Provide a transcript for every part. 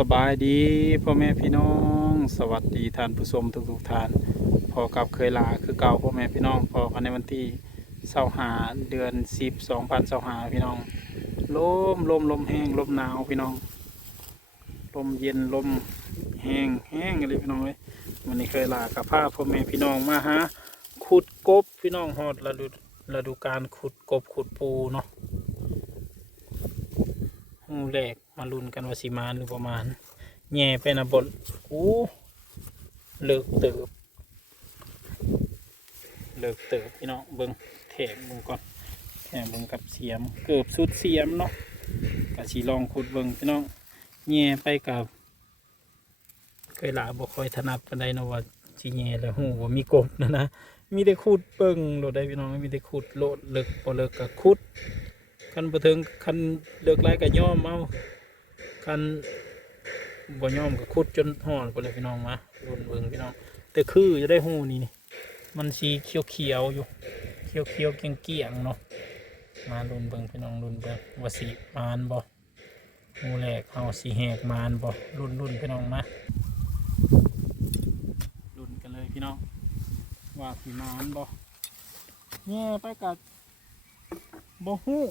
สบายดีพ่อแม่พี่น้อง สวัสดีท่านผู้ชมทุกทุกๆท่าน พอกับเคยลาคือเก่าพ่อแม่พี่น้อง พอกันในวันที่เสาหาเดือนสิบสองพันเสาหาพี่น้องลมลมลมแห้งลมหนาวพี่น้องลมเย็นลมแห้งแห้งอะไรพี่น้องเลยวันนี้เคยลากับผ้าพ่อแม่พี่น้องมาหาขุดกบพี่น้องฮอดฤดูฤดูการขุดกบขุดปูเนาะหูแรก มาลุ้นกันว่าสิมาหรือประมาณแง่ไปนะบนอู้เลิกเติบเลิกเติบพี่น้องเบิ้งแถมเบิ้งก่อนแถมเบิ้งกับเสียม เกือบสุดเสียมเนาะกะสีลองขุดเบิ้งพี่น้องแง่ไปกับ เคยหลาบ่ค่อยถนัดปานใดเนะว่าสิแง่แล้วหูว่ามีกบนะนะมีแต่ขุดเบิ้งโลดได้พี่น้องมีแต่ขุดโลดเลิกบ่เลิกก็ขุดคันบ่ถึงคันเลิกไล่ก็ย่อมเอา คันบ่ย่อมก็ขุดจนห่อนไปเลยพี่น้องมารุนเบิ่งพี่น้อง แต่คือจะได้หูนี่นี่มันสีเขียวเขียวๆอยู่ เขียวเขียวๆเกียงเกียงๆเนาะมารุนเบิ่งพี่น้องรุนเบิ่งว่าสีมานบ่หูแรกเฮาสีแหกมานบ่รุนรุนพี่น้องมารุนกันเลยพี่น้องว่าสีมานบ่แง่ไปกับบ่ฮู้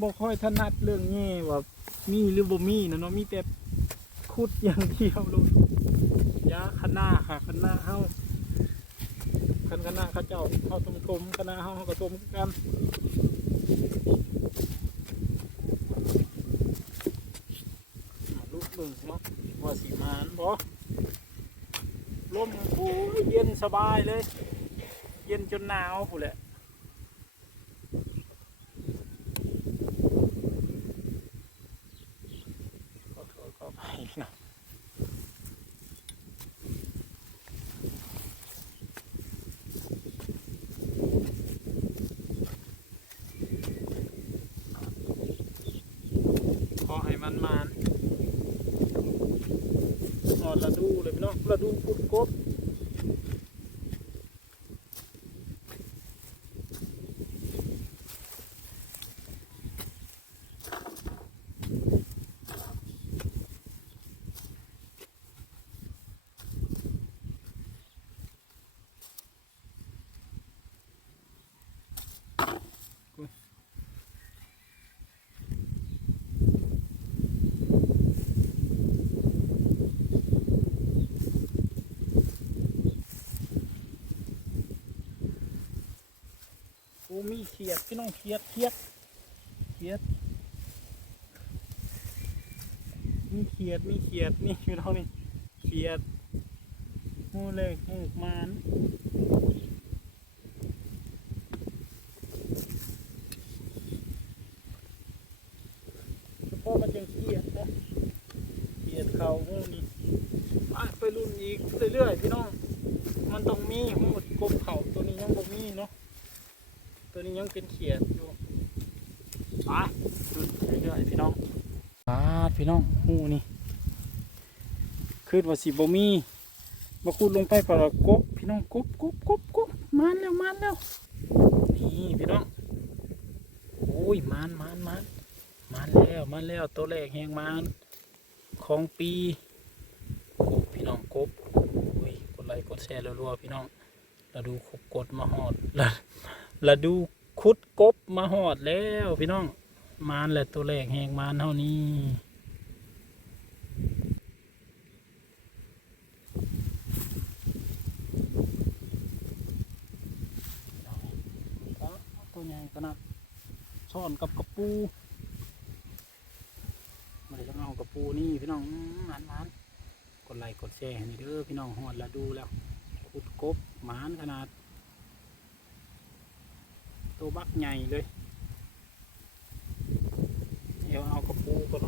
บ่ค่อยถนัดเรื่องนี้ว่า มีหรือบ่มีนะเนาะมีแต่ขุดอย่างเดียวลูกยาคณะค่ะคณะเฮาคันคณะเขาเจ้าเฮาตมๆคณะเฮาเฮาก็ตมกันลูกเบิ่งเนาะว่าสิมานบ่ลมโอ้ยเย็นสบายเลย เย็นจนหนาวพู้แหละ ขอโทษขออภัยนะขอให้ มันมานอนระดูเลยพี่น้องระดูพุดกบ ขียดพี่น้องเขียดเขียดเขียด มีเขียดมีเขียดนี่พี่น้องนี่เขียดโอ้เลยโอ้มานพาะมันยังเครียดนะเครียดเขาหูนี่ไปรุ่นอีกเรื่อยๆพี่น้อง มันต้องมีหูดกบเขาตัวนี้ยังบ่มีเนาะ ตัวนี้ยังเป็นเขียดอยู่ไปรุ่นเรื่อยๆพี่น้องปาดพี่น้องหูนี่คืดว่าสิบ่มีมาคูดลงไปปลากบพี่น้องกบกบกบกบมานแล้วมานแล้วนี่พี่น้องโอ้ยมานมานมานมาแล้วมาแล้วตัวแรกแหงมานของปีกบพี่น้องกบอุ้ยกดไลค์กดแชร์รัวๆพี่น้องเราดูคุกกดมาหอดเรา เราดูคุดกบมาหอดแล้วพี่น้อง มานแหละตัวแรกแหงมานเท่านี้ตัวใหญ่ขนาดซ่อนกับกระปูมาเลยต้องเอากระปูนี่พี่น้องมานมานกดไลค์กดแชร์ให้นี่เด้อพี่น้องหอดล้วดูแล้วขุดกบมานขนาด ตัวบักใหญ่เลย เดี๋ยวเอากระปูก่อน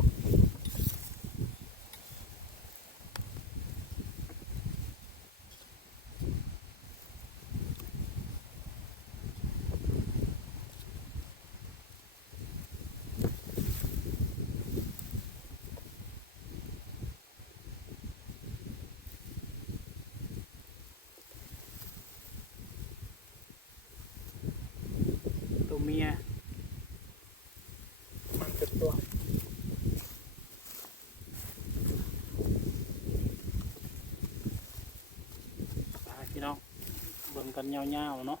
มียมันจะตัวไปพี่น้องเบิ่งกันเยาวๆเนาะ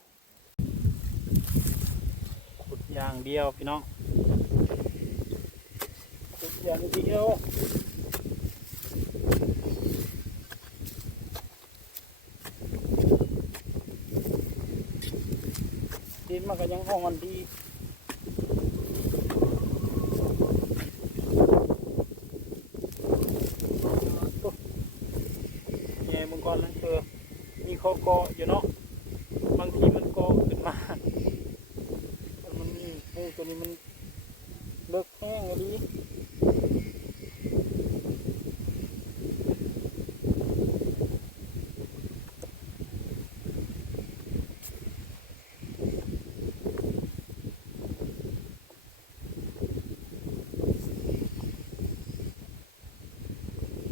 ขุดอย่างเดียวพี่น้องขุดอย่างเดียว มันก็ยังอ่อนดี แง่มึงก่อนนั่นคือมีข้อเกาะอยู่เนาะบางทีมันเกาะขึ้นมามันมีมูตัวนี้มันเลิกแห้งอะไร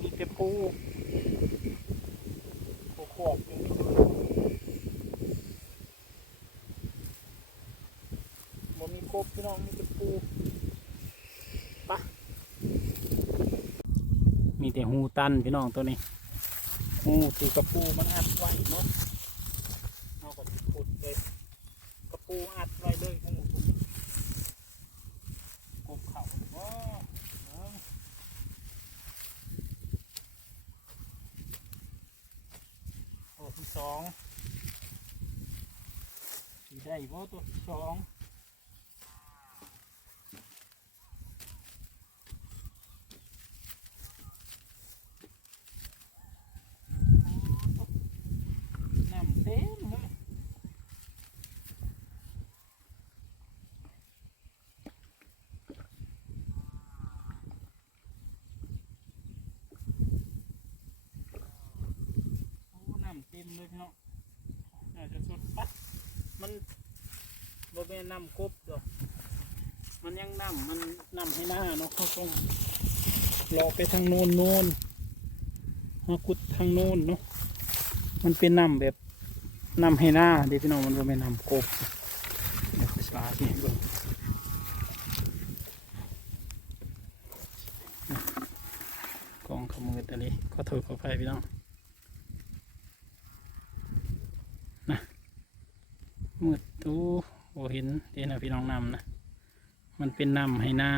มีแต่ปูปู ขอบอยู่นี่บ่มีกบพี่น้องมีแต่ปูปะมีแต่หูตันพี่น้องตัวนี้หูที่กระปูมันอัดไว้เนาะเอากับขุดเลยกระปูอัดไว้เลยหูตัวนี้กบเขาว้าเอา ตัว ที่สองสีได้บ่ตัวที่สองน้ำเต็มเลยโอ้น้ำ เต็มเลยพี่น้องน่าจะสุดปะมันบ่เป็นน้ำกบดอกมันยังน้ำมันน้ำให้หน้าเนาะเขาต้องรอไปทางโน้นโน้นมากุดทางโน้นเนาะมันเป็นน้ำแบบน้ำให้หน้าเดี๋ยวพี่น้องมันบ่เป็นน้ำกบเดี๋ยวสาธิตให้เบิ่งกองขมือตัวนี้ก็ถูกขอไปพี่น้อง มืดตู้โอเห็นเดี๋ยวนะพี่น้องนำนะ มันเป็นนำให้หน้า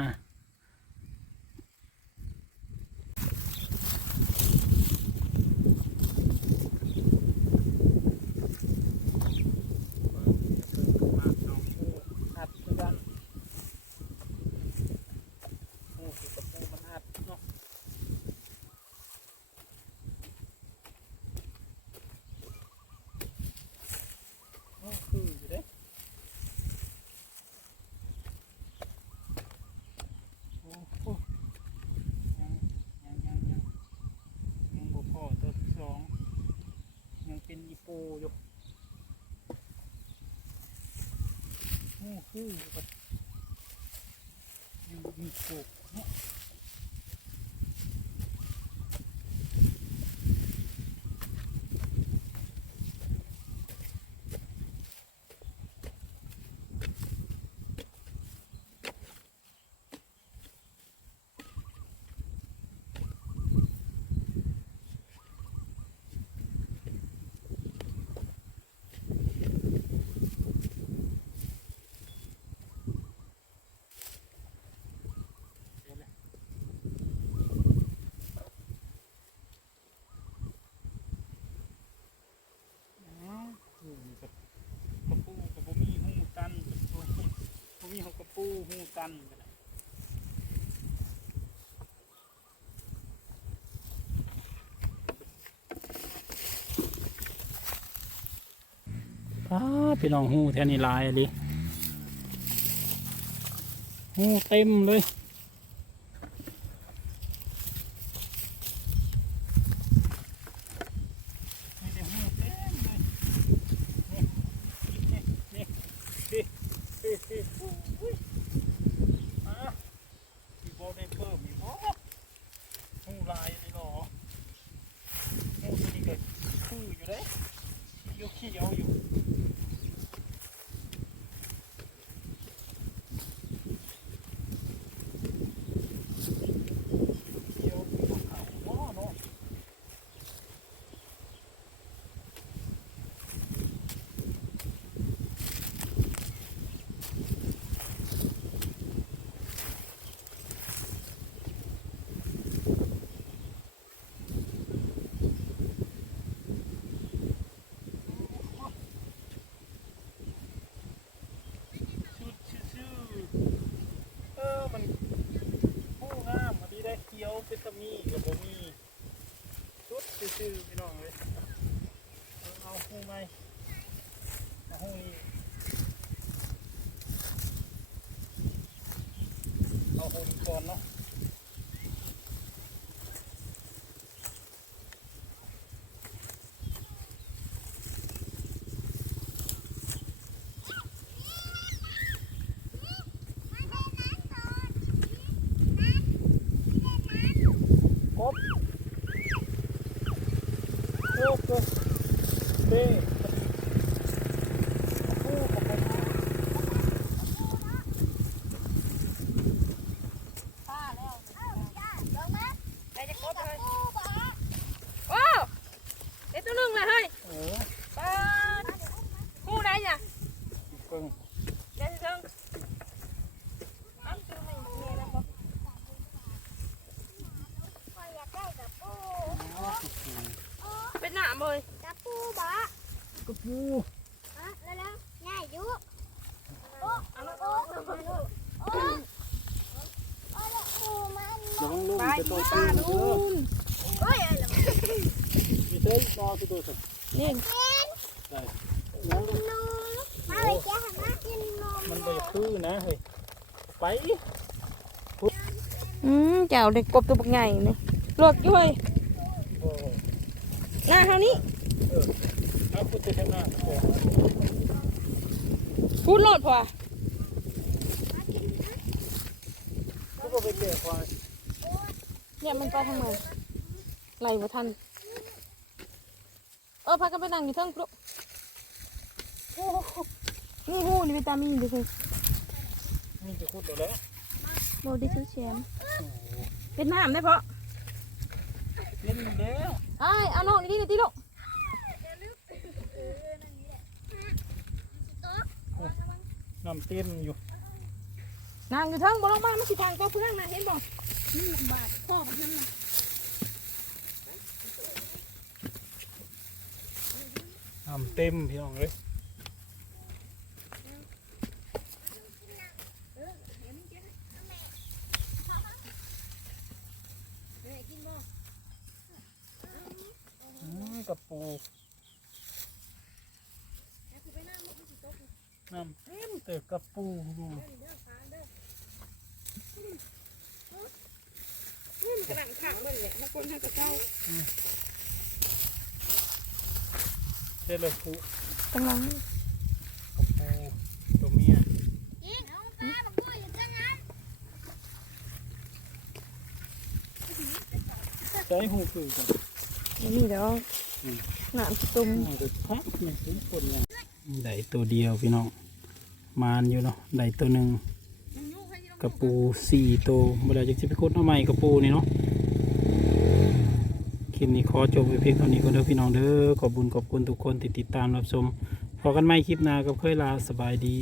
อัดคือกันโอ้สิกับปูมันอัดเนาะโอ้คืออยู่เด้ โอ้โหยังยังยังยังยังบ่พอตัวที่สองยังเป็นอีโปอยู่ อยู่อแบบยังมีโกบเนาะเดี๋ยวเลยอ้าวอยู่นี่กับกระปูกับบ่มีหูตันกับบ่มีบ่มี หูกันก็ได้อ้าพี่น้องหูแท่นี้ลายเลยหูเต็มเลยมีแต่หูเต็มเลยนี่นี่นี่นี่นี่นี่อุ้ยอะมีโบได้เพิ่มมีโบหูลายเลยเหรอหูตัวนี้ก็คืออยู่เลยเขียวเขียวๆอยู่ เดี๋ยวเอาบ่เนาะ ชุดชื่อๆเออมันผู้งามอันนี้ได้ เขียวเป็นตะมีกับบ่มีชุดชื่อๆพี่น้องเลยเอาเอาหูไหมเอาหูนี้เอาหูนี่ก่อนเนาะ กบโอ้กบเบ้โอ้กบกบ ไปจะครบเลยโอ้เด็กตัวหนึ่งเลยเฮ้ย เออ ปาดคู่ได้เนี่ย เพิ่ง เดี๋ยวจะเชิงอ้าวคือไม่มีอะไรบอก อ๋อกบปู เป็นหนามเลย กบ ปูเอาลูกเอาลูกระวังลูกไปจะโดอีนป้าปูดูเด้อมีเส้นนอนไปตัวสักนี่ได้ยังมันไปคือนะเฮ้ยไปอืมเจ้าเด็กกบตัวบักใหญ่นี่ลวกอยู่เฮ้ยโอ้หน้าเท่านี้ เออเอาพูดถึงข้างหน้าก่อนพูดโลดพอก็บ่ไปเกี่ยวควายเนี่ยมันก็ทำไมไหลบ่ทัน เออพากันไปนั่งอยู่เทิงปลุกนี่หูนี่วิตามินดิคือนี่จะพูดเดี๋ยวแล้วโบดิซูแชมโอ้โหเป็นน้ำได้เพาะเล่นอยู่แล้วไอ้ายเอาน้องนี่ดิติลูก น้ำเต็มอยู่นางอยู่เทิงบ่ลงมามันสิทางก็เพื่อนนะเห็นบ่นี่บาดพ่อมันนั่นน่ะน้ำเต็มพี่น้องเลยอืมกระปูน้ำเต็มเตอกระปูอยู่นี่มันกระดังขังเลยแหละถ้าคนให้กระเจ้าเสร็จเลยปูกำลังกระปูตัวเมียใช้หูคือกันนี่เดี๋ยวน้ำตุ่มน่าจะพักเนี่งคนเนี่ยได้ตัวเดียวพี่น้อง มานอยู่เนาะได้ตัวหนึ่งกระปูสี่ตัวบ่ได้จะสิไปคุดเอาใหม่กระปูนี่เนาะคลิปนี้ขอจบไปเพียงเท่านี้ก็เด้อพี่น้องเด้อขอบคุญขอบคุณทุกคนที่ติดตามรับชมพอกันใหม่คลิปหน้ากับเคยลาสบายดี